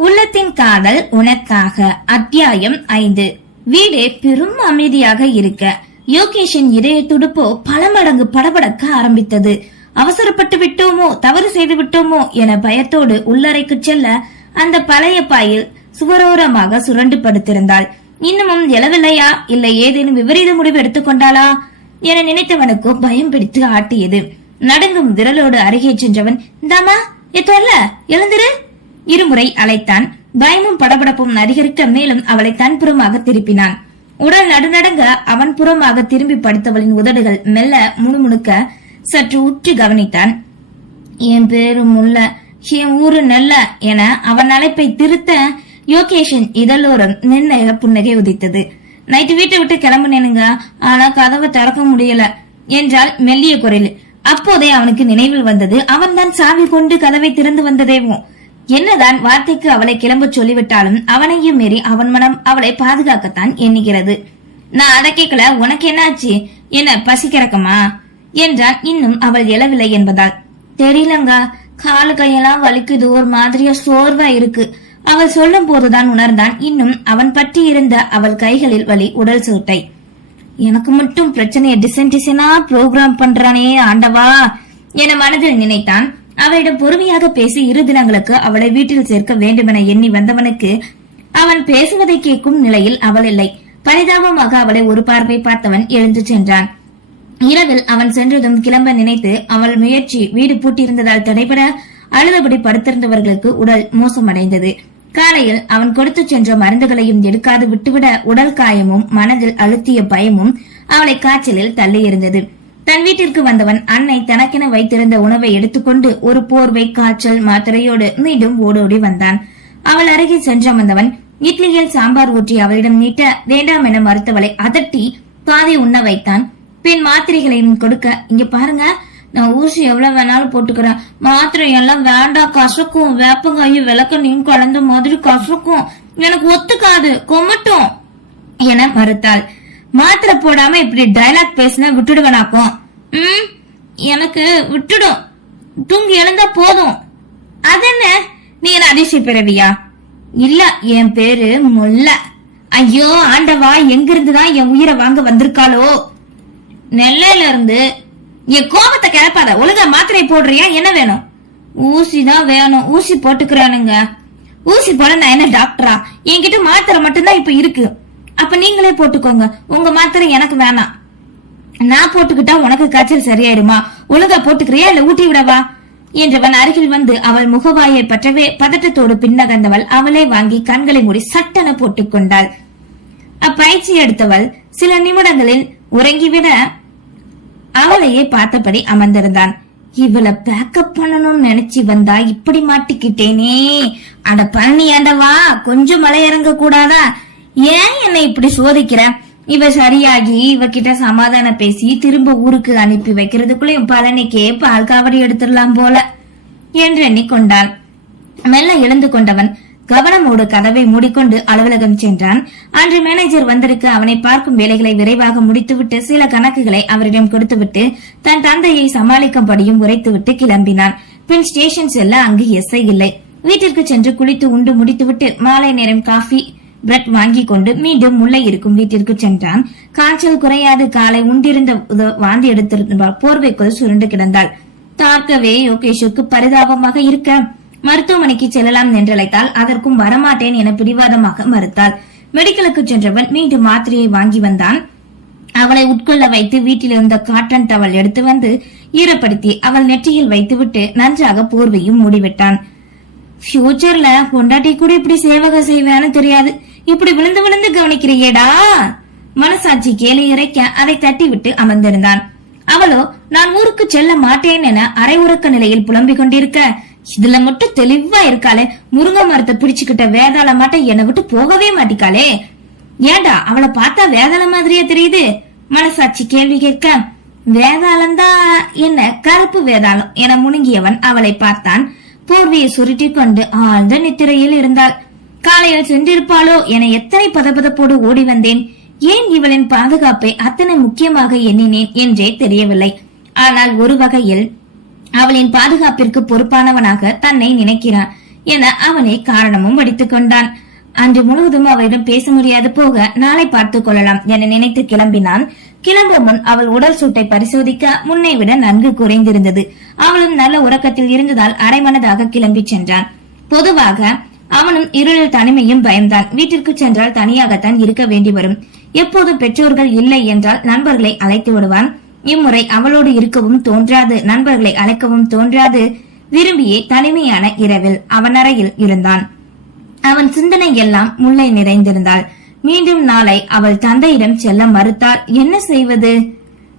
உள்ளத்தின் காதல் உனக்காக. அத்தியாயம் ஐந்து. வீடு பெரும் அமைதியாக இருக்க. யோகேஷின் இதய துடுப்போ பல மடங்கு படபடக்க ஆரம்பித்தது. அவசரப்பட்டு விட்டோமோ தவறு செய்து விட்டோமோ என பயத்தோடு உள்ளறைக்கு செல்ல அந்த பழைய பாயில் சுவரோரமாக சுரண்டு படுத்திருந்தாள். இன்னமும் எழவில்லையா? இல்லை ஏதேனும் விபரீத முடிவு எடுத்துக்கொண்டாளா என நினைத்தவனுக்கு பயம் பிடித்து ஆட்டியது. நடுங்கும் விரலோடு அருகே சென்றவன் இந்தாமா எத்தோல்ல எழுந்திரு. இருமுறை அழைத்தான். பயமும் படபடப்பும் அதிகரிக்க மேலும் அவளை தன் புறமாக திருப்பினான். உடல் நடுநடுங்க அவன் புறமாக திரும்பி படுத்தவளின் உதடுகள் மெல்ல முணுமுணுக்க சற்று உற்று கவனித்தான். என் பேரு முல்ல. என் ஊரு நெல்ல என அவன் அழைப்பை திருத்த யோகேஷன் இதழோரம் நிர்ணய புன்னகை உதித்தது. நைட்டு வீட்டை விட்டு கிளம்புனேனுங்க. ஆனா கதவை திறக்க முடியல என்றால் மெல்லிய குரல் அப்போதே அவனுக்கு நினைவில் வந்தது. அவன்தான் சாவி கொண்டு கதவை திறந்து வந்ததேவும் என்னதான் வார்த்தைக்கு அவளை கிளம்ப சொல்லிவிட்டாலும் அவனையும் மீறி அவன் மனம் அவளை பாதுகாக்கத்தான் எண்ணுகிறது. நான் அதை கேட்கல உனக்கு என்னாச்சு? என்ன பசி கிறக்கமா என்றான் இன்னும் அவள் எழவில்லை என்பதால். தெரியலங்க காலு கையெல்லாம் வலிக்குது ஒரு மாதிரியா சோர்வா இருக்கு. அவள் சொல்லும் போதுதான் உணர்ந்தான் இன்னும் அவன் பற்றி இருந்த அவள் கைகளில் வலி உடல் சூட்டை. எனக்கு மட்டும் பிரச்சனையை டிசைன் டிசைனா ப்ரோக்ராம் பண்றானே ஆண்டவா என மனதில் நினைத்தான். அவளிடம் பொறுமையாக பேசி இரு தினங்களுக்கு அவளை வீட்டில் சேர்க்க வேண்டுமென எண்ணி வந்தவனுக்கு அவன் பேசுவதை கேட்கும் நிலையில் அவள் இல்லை. பரிதாபமாக அவளை ஒரு பார்வை பார்த்தவன் எழுந்து சென்றான். இரவில் அவன் சென்றதும் கிளம்ப நினைத்து அவள் முயற்சி வீடு பூட்டியிருந்ததால் தடைபட அழுதபடி படுத்திருந்தவர்களுக்கு உடல் மோசமடைந்தது. காலையில் அவன் கொடுத்து சென்ற மருந்துகளையும் எடுக்காது விட்டுவிட உடல் காயமும் மனதில் அழுத்திய பயமும் அவளை காய்ச்சலில் தள்ளியிருந்தது. தன் வீட்டிற்கு வந்தவன் அன்னை தனக்கென வைத்திருந்த உணவை எடுத்துக்கொண்டு ஒரு போர்வை காய்ச்சல் மாத்திரையோடு மீண்டும் ஓடோடி வந்தான். அவள் அருகே வந்தவன் இட்லியில் சாம்பார் ஊற்றி அவளிடம் நீட்ட வேண்டாம் என மறுத்தவளை அதட்டி பாதை உண்ண வைத்தான். பின் மாத்திரைகளையும் கொடுக்க இங்க பாருங்க நான் ஊசி எவ்வளவு வேணாலும் போட்டுக்கிறேன் மாத்திரை எல்லாம் வேண்டாம் கசக்கும் வேப்பங்காயும் விளக்கண்ணையும் கலந்த மாதிரி கசக்கும். எனக்கு ஒத்துக்காது கொமட்டும் என மறுத்தாள். மாத்திரை போடாம இப்படி டயலாக் பேசினா விட்டுடுவனாக்கும். ம் எனக்கு விட்டுடும். தூங்கி எழுந்தா போதும். அதென்ன நீ என்ன அதிசய பிறவியா இல்ல என் பேரு முல்ல. ஐயோ ஆண்டவா எங்கிருந்துதான் என் உயிரை வாங்க வந்திருக்காளோ? நெல்லையில இருந்து என் கோபத்தை கிளப்பாத. ஒழுங்கா மாத்திரை போடுறியா? என்ன வேணும்? ஊசி தான் வேணும். ஊசி போட்டுக்கிறானுங்க. ஊசி போட நான் என்ன டாக்டரா? என்கிட்ட மாத்திரை மட்டும்தான் இப்ப இருக்கு. அப்ப நீங்களே போட்டுக்கோங்க. உங்க மாத்திரை எனக்கு வேணாம். நான் போட்டுக்கிட்டா உனக்கு காய்ச்சல் சரியாயிடுமா? ஒழுங்கா போட்டுக்கிறியா இல்ல ஊட்டி விடவா? என்றவன் அருகில் வந்து அவள் முகவாயை பற்றவே பதட்டத்தோடு பின்னகர்ந்தவள் அவளே வாங்கி கண்களை மூடி சட்டென போட்டுக் கொண்டாள். அப்பயிற்சி எடுத்தவள் சில நிமிடங்களில் உறங்கிவிட அவளையே பார்த்தபடி அமர்ந்திருந்தான். இவளை பேக்கப் பண்ணணும்னு நினைச்சு வந்தா இப்படி மாட்டிக்கிட்டேனே. அட பழனி ஆண்டவா கொஞ்சம் மலை இறங்க கூடாதா ஏன் என்னை இப்படி சோதிக்கிற? இவ சரியாகி இவகிட்ட சமாதானம் பேசி திரும்ப ஊருக்கு அனுப்பி வைக்கிறதுக்குள்ளயும் பழனிக்கே பால் காவடி எடுத்துடலாம் போல என்று எண்ணிக்கொண்டான். மெல்ல எழுந்து கொண்டவன் கவனமோடு கதவை மூடிக்கொண்டு அலுவலகம் சென்றான். அன்று மேனேஜர் வந்திருக்க. அவனை பார்க்கும் வேலைகளை விரைவாக முடித்துவிட்டு சில கணக்குகளை அவரிடம் கொடுத்துவிட்டு தன் தந்தையை சமாளிக்கும்படியும் உரைத்துவிட்டு கிளம்பினான். பின் ஸ்டேஷன் செல்ல அங்கு எஸ்ஐ இல்லை. வீட்டிற்கு சென்று குளித்து உண்டு முடித்துவிட்டு மாலை நேரம் காஃபி பிரெட் வாங்கி கொண்டு மீண்டும் முல்லை இருக்கும் வீட்டிற்கு சென்றான். காய்ச்சல் குறையாது. காலை உண்டிருந்த வாந்தி எடுத்திருந்த போர்வைக்குள் சுருண்டு கிடந்தாள். தாக்கவே யோகேஷுக்கு பரிதாபமாக இருக்க. மருத்துவமனைக்கு செல்லலாம் என்றழைத்தால் அதற்கும் வரமாட்டேன் என பிடிவாதமாக மறுத்தாள். மெடிக்கலுக்கு சென்றவன் மீண்டும் மாத்திரையை வாங்கி வந்தான். அவளை உட்கொள்ள வைத்து வீட்டில் இருந்த காட்டன் டவல் எடுத்து வந்து ஈரப்படுத்தி அவள் நெற்றியில் வைத்துவிட்டு நன்றாக போர்வையும் மூடிவிட்டான். ஃபியூச்சர்ல பொண்டாட்டி கூட இப்படி சேவகம் செய்வேன்னு தெரியாது. இப்படி விழுந்து விழுந்து கவனிக்கிறியேடா? மனசாட்சி கேலி இறைக்க அதை தட்டிவிட்டு அமர்ந்திருந்தான். அவளோ நான் ஊருக்கு செல்ல மாட்டேன் என அரை உறக்க நிலையில் புலம்பிக் கொண்டிருக்க இதுல மட்டும் தெளிவா இருக்காளே முருங்கை மரத்தை பிடிச்சுக்கிட்ட வேதாள மாட்ட என்னை விட்டு போகவே மாட்டிக்காளே. ஏண்டா அவளை பார்த்தா வேதாள மாதிரியே தெரியுது? மனசாட்சி கேள்வி கேட்க வேதாளந்தா என்ன கருப்பு வேதாளம் என முணுங்கியவன் அவளை பார்த்தான். போர்வையை சுருட்டி கொண்டு ஆழ்ந்த நித்திரையில் இருந்தாள். காலையில் சென்றிருப்பாளோ என எத்தனை பதபதப்போடு ஓடி வந்தேன். ஏன் இவளின் பாதுகாப்பை அத்தனை முக்கியமாக எண்ணினேன் என்றே தெரியவில்லை. ஆனால் ஒரு வகையில் அவளின் பாதுகாப்பிற்கு பொறுப்பானவனாக தன்னை நினைக்கிறான் என அவனை காரணமும் வடித்துக் கொண்டான். அன்று முழுவதும் அவரிடம் பேச முடியாது போக நாளை பார்த்துக் கொள்ளலாம் என நினைத்து கிளம்பினான். கிளம்பும் முன் அவள் உடல் சூட்டை பரிசோதிக்க முன்னை விட நன்கு குறைந்திருந்தது. அவளும் நல்ல உறக்கத்தில் இருந்ததால் அரைமனதாக கிளம்பி சென்றான். பொதுவாக அவனும் இருளில் தனிமையும் பயம்தான் வீட்டிற்கு சென்றால் தனியாகத்தான் இருக்க வேண்டி வரும். எப்போது பெற்றோர்கள் இல்லை என்றால் நண்பர்களை அழைத்து விடுவான். இம்முறை அவளோடு இருக்கவும் தோன்றாது. நண்பர்களை அழைக்கவும் தோன்றாது. விரும்பியே தனிமையான இரவில் அவன் அறையில் இருந்தான். அவன் சிந்தனை எல்லாம் முல்லை நிறைந்திருந்தாள். மீண்டும் நாளை அவள் தந்தையிடம் செல்ல மறுத்தால் என்ன செய்வது?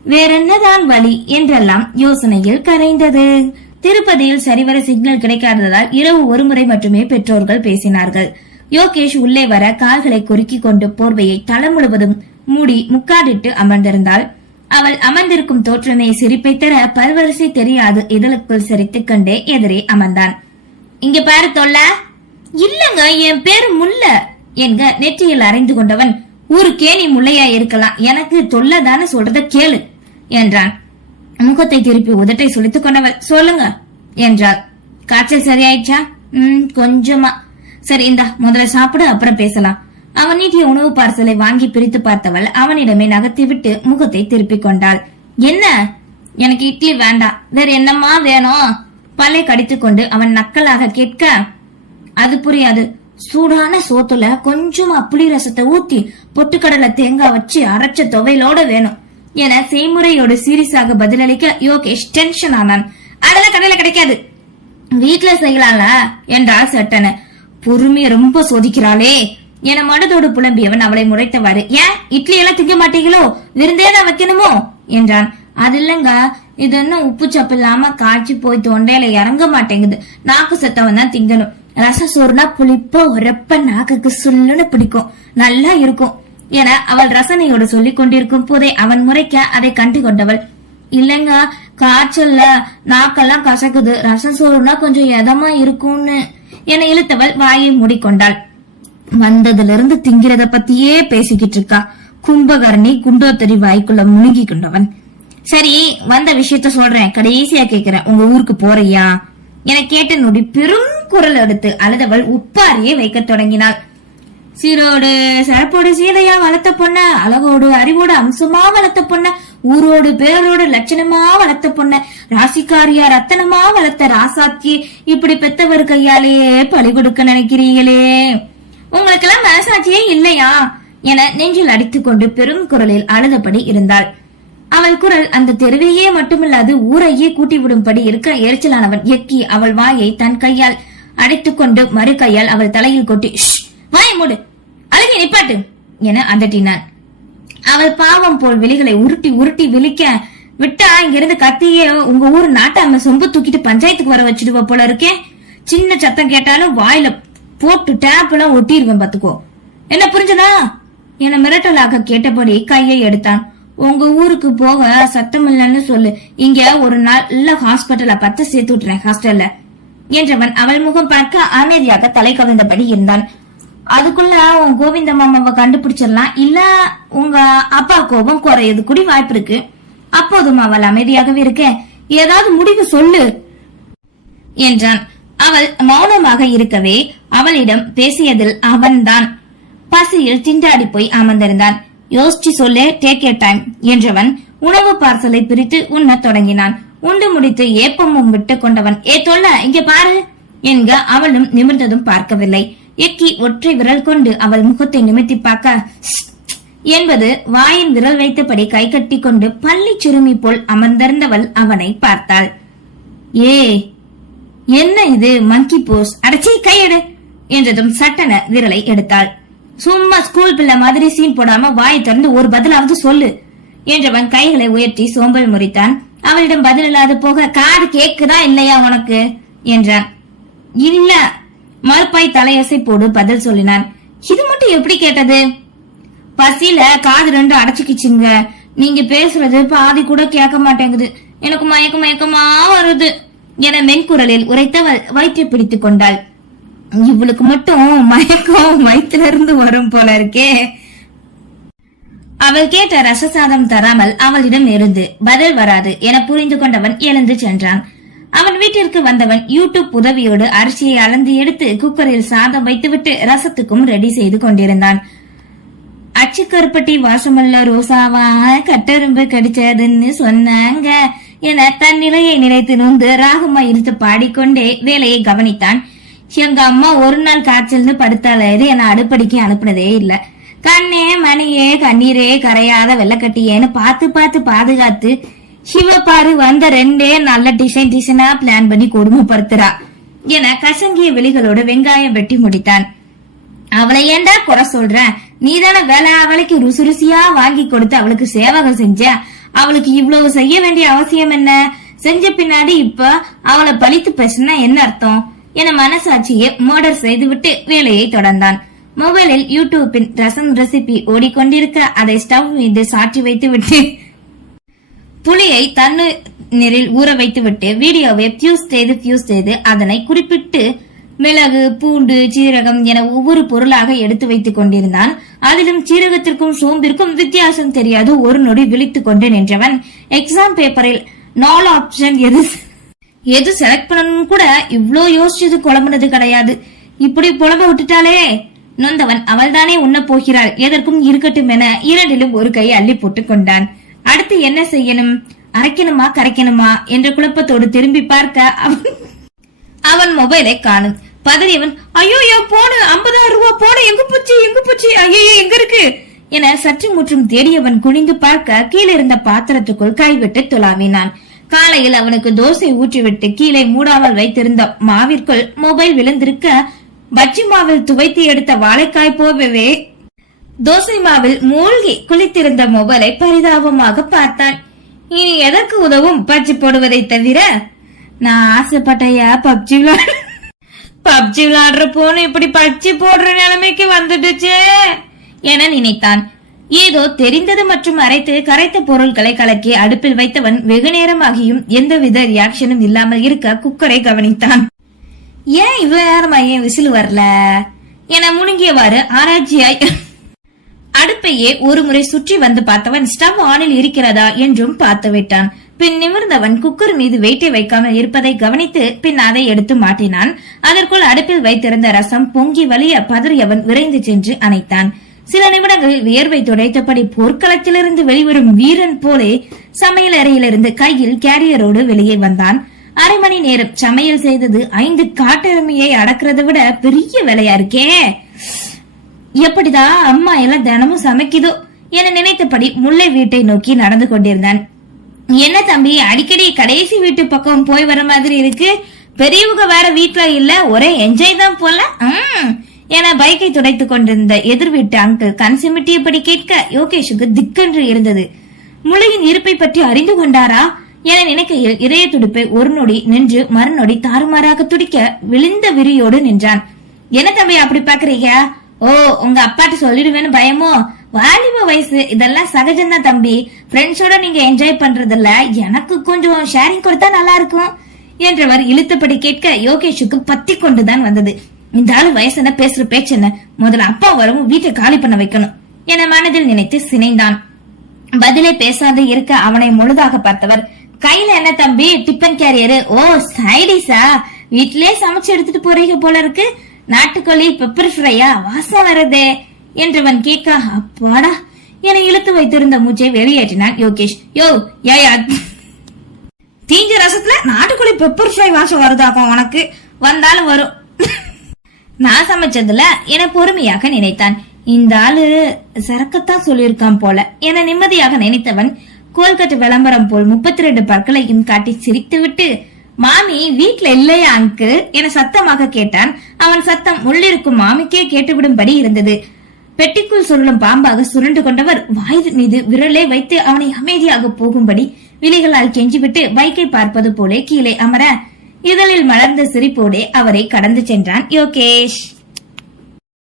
வேறென்னதான் வழி? என்றெல்லாம் யோசனையில் கரைந்தது. திருப்பதியில் சரிவர சிக்னல் கிடைக்காததால் இரவு ஒருமுறை மட்டுமே பெற்றோர்கள் பேசினார்கள். யோகேஷ் உள்ளே வர கால்களை குறுக்கி கொண்டு போர்வையை தலை முழுவதும் மூடி முக்காடிட்டு அமர்ந்திருந்தாள். அவள் அமர்ந்திருக்கும் தோற்றமே சிரிப்பை தர பல்வரிசை தெரியாது இதழுக்குள் சிரித்துக் கொண்டே எதிரே அமர்ந்தான். இங்க பாரு தொல்ல. இல்லங்க என் பேரு முல்ல என்க நெற்றியில் அறைந்து கொண்டவன் ஊருக்கே நீ முள்ளையா இருக்கலாம். எனக்கு தொல்ல தானே சொல்றத கேளு என்றான். முகத்தை திருப்பி உதட்டை சுழித்துக் கொண்டவள். சொல்லுங்க என்றாள். காய்ச்சல் சரியாயிடுச்சா? உம் கொஞ்சமா. சரி இந்தா முதல்ல சாப்பிடு அப்புறம் பேசலாம். அவன் நீட்டிய உணவு பார்சலை வாங்கி பிரித்து பார்த்தவள் அவனிடமே நகர்த்தி விட்டு முகத்தை திருப்பிக் கொண்டாள். என்ன? எனக்கு இட்லி வேண்டாம். வேற என்னம்மா வேணும்? பல்லை கடித்துக் கொண்டு அவன் நக்கலாக கேட்க. அது புரியாது. சூடான சோத்துல கொஞ்சமா புளி ரசத்தை ஊத்தி பொட்டுக்கடலை தேங்காய் வச்சு அரைச்ச துவையிலோட வேணும். என செய்முறையோடு சீரியஸாக பதிலளிக்க யோகேஷ் டென்ஷன் ஆனான். அதெல்லாம் கடையில கிடைக்காது. வீட்டுல செய்யலாம்ல? என்றாள் சட்டன. பொறுமைய ரொம்ப சோதிக்கிறாளே. என மனதோடு புலம்பியவன் அவளை முறைத்தவாறு ஏன்? இட்லி எல்லாம் திங்க மாட்டீங்களோ? விருந்தே தான் வைக்கணுமோ? என்றான். அது இல்லங்க இது என்ன உப்பு சப்பு இல்லாம காய்ச்சி போய் தொண்டையில இறங்க மாட்டேங்குது. நாக்கு சத்தவன் தான் திங்கணும். ரச சோறுனா புளிப்பா உரப்ப நாக்குக்கு சுல்லுன்னு பிடிக்கும். நல்லா இருக்கும். என அவள் ரசனையோடு சொல்லிக் கொண்டிருக்கும் போதே அவன் முறைக்க அதை கண்டு கொண்டவள் இல்லைங்க காய்ச்சல்ல நாக்கெல்லாம் கசக்குது. ரசம் சோறுனா கொஞ்சம் எதமா இருக்கும்னு என இழுத்தவள் வாயை மூடிக்கொண்டாள். வந்ததுல இருந்து திங்கிறத பத்தியே பேசிக்கிட்டு இருக்கா. கும்பகர்ணி குண்டோத்தரி வாய்க்குள்ள முழுகி கொண்டவன். சரி வந்த விஷயத்த சொல்றேன். கடைசியா கேக்குறேன். உங்க ஊருக்கு போறியா? என கேட்ட நொடி பெரும் குரல் எடுத்து அழுதவள் உப்பாரியே வைக்கத் தொடங்கினாள். சீரோடு சிறப்போடு சீதையா வளர்த்த பொண்ண அழகோடு அறிவோடு அம்சமா வளர்த்த பொண்ண ஊரோடு பேரோடு லட்சணமா வளர்த்த பொண்ண ராசிக்காரியா ரத்தனமா வளர்த்த ராசாத்தி இப்படி பெத்தவர் கையாலே பழி கொடுக்க நினைக்கிறீங்களே? உங்களுக்கெல்லாம் மனசாட்சியே இல்லையா? என நெஞ்சில் அடித்துக்கொண்டு பெரும் குரலில் அழுதபடி இருந்தாள். அவள் குரல் அந்த தெருவையே மட்டுமில்லாது ஊரையே கூட்டிவிடும்படி இருக்க எரிச்சலானவன் எக்கி அவள் வாயை தன் கையால் அடைத்துக்கொண்டு மறு கையால் அவள் தலையில் கொட்டி வாய் மூடு. அழுகை நிப்பாட்டு. என அதட்டினான். அவள் பாவம் போல் விழிகளை உருட்டி உருட்டி விழிக்க விட்டா இங்கிருந்து கத்தியே உங்க ஊர் நாட்டாம சொம்பு தூக்கிட்டு பஞ்சாயத்துக்கு வர வச்சிடுவ போல இருக்கே. சின்ன சத்தம் கேட்டாலும் வாயில போட்டு டேப் எல்லாம் ஒட்டிடுவேன் பாத்துக்கோ. என்ன புரிஞ்சதா? என மிரட்டலாக கேட்டபடி கையை எடுத்தான். உங்க ஊருக்கு போக சத்தம் இல்லைன்னு சொல்லு. இங்க ஒரு நல்ல ஹாஸ்பிட்டல பத்த சேர்த்து விட்டுறேன் ஹாஸ்டல்ல என்றவன் அவள் முகம் பார்க்க அமைதியாக தலை கவிழ்ந்தபடி இருந்தான். அதுக்குள்ள உன் கோவிந்த மாமாவை கண்டுபிடிச்சிடலாம். இல்ல உங்க அப்பா கோபம் குறையது கூடி வாய்ப்பு இருக்கு. அப்போதும் அவள் அமைதியாகவே இருக்க. ஏதாவது முடிவு சொல்லு என்றான். அவள் மௌனமாக இருக்கவே அவளிடம் பேசியதில் அவன்தான். பசியில் திண்டாடி போய் அமர்ந்திருந்தான். யோசிச்சு சொல்லு டேக் ஏ டைம் என்றவன் உணவு பார்சலை பிரித்து உண்ணத் தொடங்கினான். உண்டு முடித்து ஏப்பமும் விட்டு கொண்டவன் ஏ தொல்ல இங்க பாரு என்க அவளும் நிமிர்ந்ததும் பார்க்கவில்லை. எக்கி ஒற்றை விரல் கொண்டு அவள் முகத்தை நிமித்தி பார்க்க என்பது வாயின் விரல் வைத்தபடி கை கட்டி கொண்டு பள்ளி சுருமி போல் அமர்ந்திருந்தவள் அவனை பார்த்தாள். ஏ என்ன இது மங்கி போஸ் அடைச்சி கையெடு என்றதும் சட்டன விரலை எடுத்தாள். சும்மா ஸ்கூல் பிள்ளை மாதிரி சீன் போடாம வாய் திறந்து ஒரு பதிலாவது சொல்லு என்றவன் கைகளை உயர்த்தி சோம்பல் முறித்தான். அவளிடம் பதில் இல்லாது போக காது கேக்குதா இல்லையா உனக்கு? என்றான். இல்ல மறுப்பாய் தலையசை போடு பதில் சொல்லினான். இது மட்டும் எப்படி கேட்டது? பசியில காது ரெண்டு அடைச்சுக்கிச்சுங்க. நீங்க பேசுறது பாதி கூட கேட்க மாட்டேங்குது. எனக்கு மயக்க மயக்கமா வருது. என மென்குரலில் உரைத்த வயிற்றை பிடித்துக் கொண்டாள். இவளுக்கு மட்டும் மயக்கம் வயிற்றுல இருந்து வரும் போல இருக்கே. அவள் கேட்ட ரசசாதம் தராமல் அவளிடம் இருந்து பதில் வராது என புரிந்து கொண்டவன் எழுந்து சென்றான். அவன் வீட்டிற்கு வந்தவன் யூடியூப் உதவியோடு அரிசியை அளந்து எடுத்து குக்கரில் சாதம் வைத்துவிட்டு ரசத்துக்கும் ரெடி செய்து கொண்டிருந்தான். அச்சுக்கருப்பட்டி வாசமுள்ள ரோசாவா கட்டெரும்பு கடிச்சதுன்னு சொன்னாங்க என தன் நிலையை நினைத்து நுந்து ராகமா இழுத்து பாடிக்கொண்டே வேலையை கவனித்தான். எங்க அம்மா ஒரு நாள் காய்ச்சல்னு படுத்தாலேரு என அடுப்படிக்கு அனுப்புனதே இல்ல. கண்ணே மணியே கண்ணீரே கரையாத வெள்ளக்கட்டியேன்னு பார்த்து பார்த்து பாதுகாத்து சிவபாரு வந்த ரெண்டே நல்ல டிசைன் டிசைனா பிளான் பண்ணி கொடுமைப்படுத்துறா. என கசங்கிய விழிகளோடு வெங்காயம் வெட்டி முடித்தான். அவளை ஏன்டா குறை சொல்ற? நீதான வேலை அவளுக்கு ருசி ருசியா வாங்கி கொடுத்து அவளுக்கு சேவகம் செஞ்ச? அவளுக்கு இவ்வளவு செய்ய வேண்டிய அவசியம் என்ன? செஞ்ச பின்னாடி இப்ப அவளை பழித்து பேசினா என்ன அர்த்தம்? என மனசாட்சியை மர்டர் செய்துவிட்டு வேலையை தொடர்ந்தான். மொபைலில் யூடியூப்பின் ரசம் ரெசிபி ஓடிக்கொண்டிருக்க அதை ஸ்டவ் மீது சாற்றி வைத்து விட்டு புளியை தண்ணீரில் ஊற வைத்துவிட்டு வீடியோவை பியூஸ் செய்து பியூஸ் செய்து அதனை குறிப்பிட்டு மிளகு பூண்டு சீரகம் என ஒவ்வொரு பொருளாக எடுத்து வைத்துக் கொண்டிருந்தான். அதிலும் சீரகத்திற்கும் சோம்பிற்கும் வித்தியாசம் தெரியாது. ஒரு நொடி விழித்துக் கொண்டு நின்றவன். எக்ஸாம் பேப்பரில் நாலு ஆப்ஷன் எது? எது செலக்ட் பண்ணணும் கூட இவ்ளோ யோசிச்சது குழம்புனது கிடையாது. இப்படி புலம்ப விட்டுட்டாலே நொந்தவன் அவள்தானே உண்ண போகிறாள். எதற்கும் இருக்கட்டும் என இரண்டிலும் ஒரு கை அள்ளி போட்டுக் கொண்டான். அடுத்து என்ன செய்யணும்? அரைக்கணுமா கரைக்கணுமா? என்ற குழப்பத்தோடு திரும்பி பார்க்க அவன் அவன் மொபைலை காணும். பதறியவன் ஐயோ போனு ஐம்பதாயிரம் ரூபாய் போன எங்க போச்சு எங்க போச்சு ஐயோ எங்க இருக்கு? என சற்று முற்றும் தேடியவன் குனிந்து பார்க்க கீழே இருந்த பாத்திரத்துக்குள் கைவிட்டு துளாவினான் காலையில் அவனுக்கு தோசை ஊற்றிவிட்டு கீழே மூடாமல் வைத்திருந்த மாவிற்குள் மொபைல் விழுந்திருக்க பஜ்ஜி மாவில் துவைத்து எடுத்த வாழைக்காய் போகவே தோசை மாவில் மூழ்கி குளித்திருந்த மொபைலை பரிதாபமாக பார்த்தான் இனி எதற்கு உதவும் பஜ்ஜி போடுவதை தவிர? நான் ஆசைப்பட்டையா பப்ஜி விளையாட பப்ஜி விளாடுற போன இப்படி பப்ஜி போடுற நிலைமைக்கு வந்துடுச்சு என நினைத்தான். ஏதோ தெரிந்தது மற்றும் அரைத்து கரைத்த பொருட்களை கலக்கி அடுப்பில் வைத்தவன் வெகு நேரமாகியும் எந்தவித ரியாக்ஷனும் இல்லாமல் இருக்க குக்கரை கவனித்தான். ஏன் இவ்வளவு நேரமா ஏன் விசில் வரல? என முழுங்கியவாறு ஆராய்ச்சியாய் அடுப்பையே ஒரு முறை சுற்றி வந்து பார்த்தவன் ஸ்டவ் ஆனில் இருக்கிறதா என்றும் பார்த்து விட்டான் பின் நிமிர்ந்தவன் குக்கர் மீது வெயிட்டை வைக்காமல் இருப்பதை கவனித்து பின் அதை எடுத்து மாட்டினான். அதற்குள் அடுப்பில் வைத்திருந்த ரசம் பொங்கி வலிய பதறியவன் விரைந்து சென்று அணைத்தான். சில நிமிடங்களில் வியர்வை துடைத்தபடி போர்க்களத்திலிருந்து வெளிவரும் வீரன் போலே சமையல் அறையிலிருந்து கையில் கேரியரோடு வெளியே வந்தான். அரை மணி நேரம் சமையல் செய்தது ஐந்து காட்டெருமையை அடக்கிறதை விட பெரிய வேலையா இருக்கே? எப்படிதான் அம்மா எல்லாம் தினமும் சமைக்குதோ என நினைத்தபடி முல்லை வீட்டை நோக்கி நடந்து கொண்டிருந்தான். என்ன தம்பி அடிக்கடி கடைசி வீட்டு பக்கம் போய் வர மாதிரி இருக்கு? பெரியவங்க வேற வீட்டுல இல்ல ஒரே என்ஜாய் தான் போல? ம். என பைக்கை துடைத்துக் கொண்டிருந்த எதிர் வீட்டு அங்கிள் கண் சிமிட்டியபடி கேட்க யோகேஷுக்கு திக்கென்று இருந்தது. முளையின் இருப்பை பற்றி அறிந்து கொண்டாரா? என நினைக்கையில் இதய துடிப்பை ஒரு நொடி நின்று மறுநொடி தாறுமாறாக துடிக்க விழுந்த விரியோடு நின்றான். என்ன தம்பி அப்படி பாக்குறீங்க ஓ உங்க அப்பாட்ட சொல்லிடுவேன்னு பயமோ? வாலிப வயசு இதெல்லாம் சகஜம்தான் தம்பி. ஃப்ரெண்ட்ஸோட நீங்க என்ஜாய் பண்றதுல எனக்கு கொஞ்சம் ஷேரிங் கொடுத்தா நல்லா இருக்கும் என்றவர் இழுத்தபடி கேட்க யோகேஷுக்கு பத்தி கொண்டுதான் வந்தது. இந்த ஆளு வயசு என்ன பேசுற பேச்சு என்ன முதல்ல அப்பா வரவும் வீட்டை காலி பண்ண வைக்கணும் என மனதில் நினைத்து சினைந்தான். பதிலே பேசாது இருக்க அவனை முழுதாக பார்த்தவர் கையில என்ன தம்பி? டிப்பன் கேரியரு ஓ சைடிஸா வீட்லயே சமைச்சு எடுத்துட்டு போறீங்க போல இருக்கு. நாட்டுக்கோழி பெப்பர் ஃப்ரையா வாசம் வருதே. என்றவன் கேட்க அப்பாடா. என இழுத்து வைத்திருந்த மூச்சை வெளியேற்றினான் யோகேஷ். யோ யா தீஞ்ச ரசத்துல நாட்டுக்கோழி பெப்பர் ஃப்ரை வாசம் வருதாக்கும் உனக்கு? வந்தாலும் வரும். நான் சமைச்சதுல என பொறுமையாக நினைத்தான். இந்த ஆளு சரக்கத்தான் சொல்லியிருக்கான் போல என நிம்மதியாக நினைத்தவன் கோல்கட்டு விளம்பரம் போல் முப்பத்தி ரெண்டு பற்களையும் காட்டி சிரித்துவிட்டு மாமி வீட்ல இல்லையா அங்கிள் என சத்தமாக கேட்டான். அவன் சத்தம் உள்ளிருக்கும் மாமிக்கே கேட்டுவிடும்படி இருந்தது. பெட்டிக்குள் சுருளும் பாம்பாக சுருண்டு கொண்டவர் வாய் மீது விரலை வைத்து அவனை அமைதியாக போகும்படி விழிகளால் கெஞ்சிவிட்டு பைக்கை பார்ப்பது போலே கீழே அமர இதழில் மலர்ந்த சிரிப்போடே அவரை கடந்து சென்றான் யோகேஷ்.